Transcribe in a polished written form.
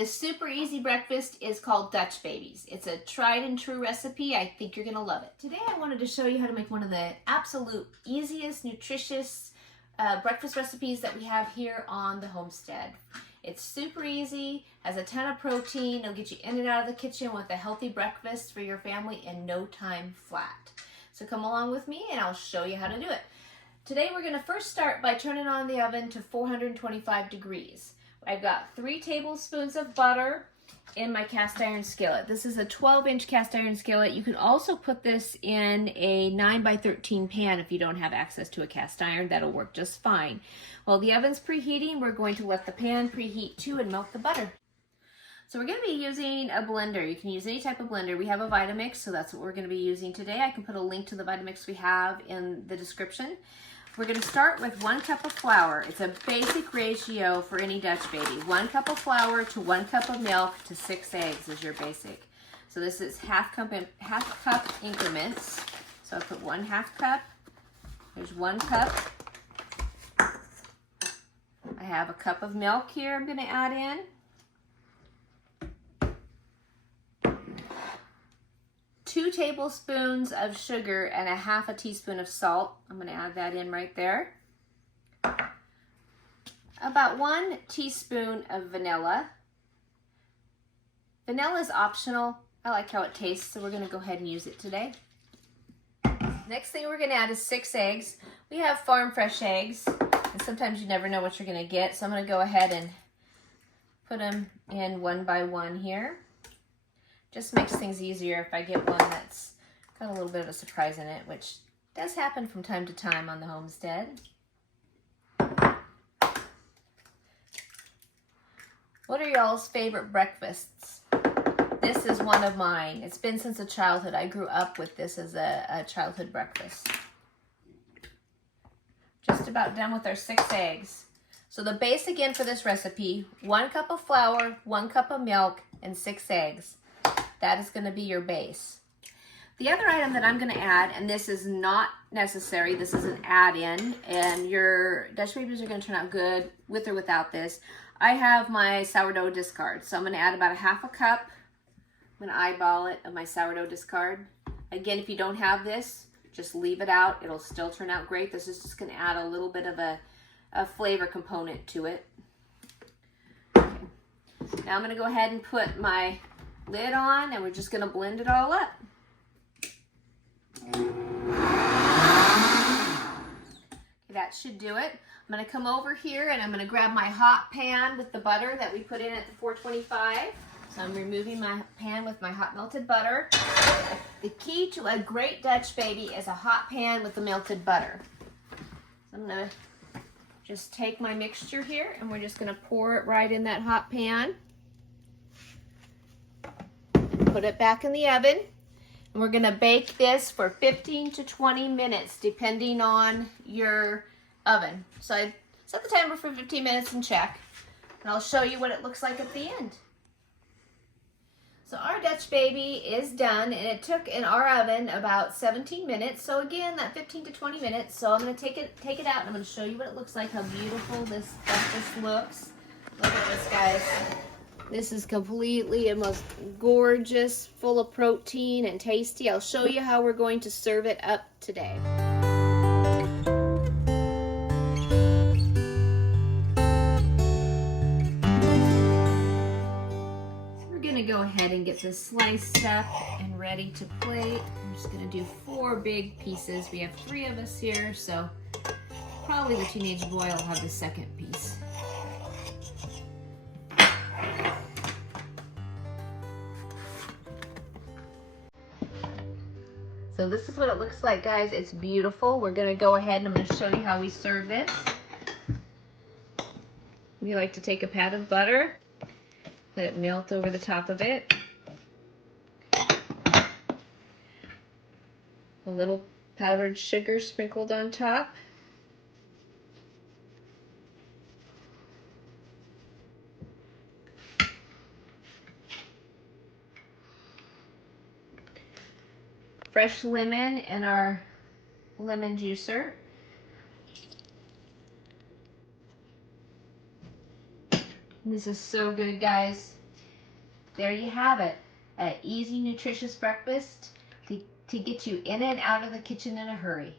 This super easy breakfast is called Dutch Babies. It's a tried and true recipe. I think you're gonna love it. Today I wanted to show you how to make one of the absolute easiest, nutritious breakfast recipes that we have here on the Homestead. It's super easy, has a ton of protein. It'll get you in and out of the kitchen with a healthy breakfast for your family in no time flat. So come along with me and I'll show you how to do it. Today we're gonna first start by turning on the oven to 425 degrees. I've got 3 tablespoons of butter in my cast iron skillet. This is a 12-inch cast iron skillet. You can also put this in a 9x13 pan if you don't have access to a cast iron. That'll work just fine. While the oven's preheating, we're going to let the pan preheat too and melt the butter. So we're going to be using a blender. You can use any type of blender. We have a Vitamix, so that's what we're going to be using today. I can put a link to the Vitamix we have in the description. We're going to start with 1 cup of flour. It's a basic ratio for any Dutch baby. 1 cup of flour to 1 cup of milk to 6 eggs is your basic. So this is half cup increments. So I put 1/2 cup. There's 1 cup. I have a cup of milk here I'm going to add in. 2 tablespoons of sugar and a 1/2 teaspoon of salt. I'm going to add that in right there. About 1 teaspoon of vanilla. Vanilla is optional. I like how it tastes, so we're going to go ahead and use it today. Next thing we're going to add is 6 eggs. We have farm fresh eggs, and sometimes you never know what you're going to get, so I'm going to go ahead and put them in 1 by 1 here. Just makes things easier if I get one that's got a little bit of a surprise in it, which does happen from time to time on the Homestead. What are y'all's favorite breakfasts? This is one of mine. It's been since a childhood. I grew up with this as a childhood breakfast. Just about done with our 6 eggs. So the base again for this recipe, 1 cup of flour, 1 cup of milk, and 6 eggs. That is going to be your base. The other item that I'm going to add, and this is not necessary, this is an add-in, and your Dutch babies are going to turn out good with or without this. I have my sourdough discard, so I'm going to add about a 1/2 cup. I'm going to eyeball it of my sourdough discard. Again, if you don't have this, just leave it out. It'll still turn out great. This is just going to add a little bit of a flavor component to it. Okay. Now I'm going to go ahead and put my lid on, and we're just going to blend it all up. Okay, that should do it. I'm going to come over here and I'm going to grab my hot pan with the butter that we put in at the 425. So I'm removing my pan with my hot melted butter. The key to a great Dutch baby is a hot pan with the melted butter. So I'm going to just take my mixture here and we're just going to pour it right in that hot pan. Put it back in the oven, and we're going to bake this for 15 to 20 minutes depending on your oven. So I set the timer for 15 minutes and check, and I'll show you what it looks like at the end. So our Dutch baby is done, and it took in our oven about 17 minutes. So again, that 15 to 20 minutes. So I'm going to take it out, and I'm going to show you what it looks like, how beautiful this looks. Look at this, guys. This is completely and most gorgeous, full of protein and tasty. I'll show you how we're going to serve it up today. So we're going to go ahead and get this sliced up and ready to plate. I'm just going to do 4 big pieces. We have 3 of us here, so probably the teenage boy will have the second piece. So this is what it looks like, guys. It's beautiful. We're going to go ahead and I'm going to show you how we serve this. We like to take a pat of butter, let it melt over the top of it. A little powdered sugar sprinkled on top. Fresh lemon in our lemon juicer. This is so good, guys. there you have it. An easy, nutritious breakfast to get you in and out of the kitchen in a hurry.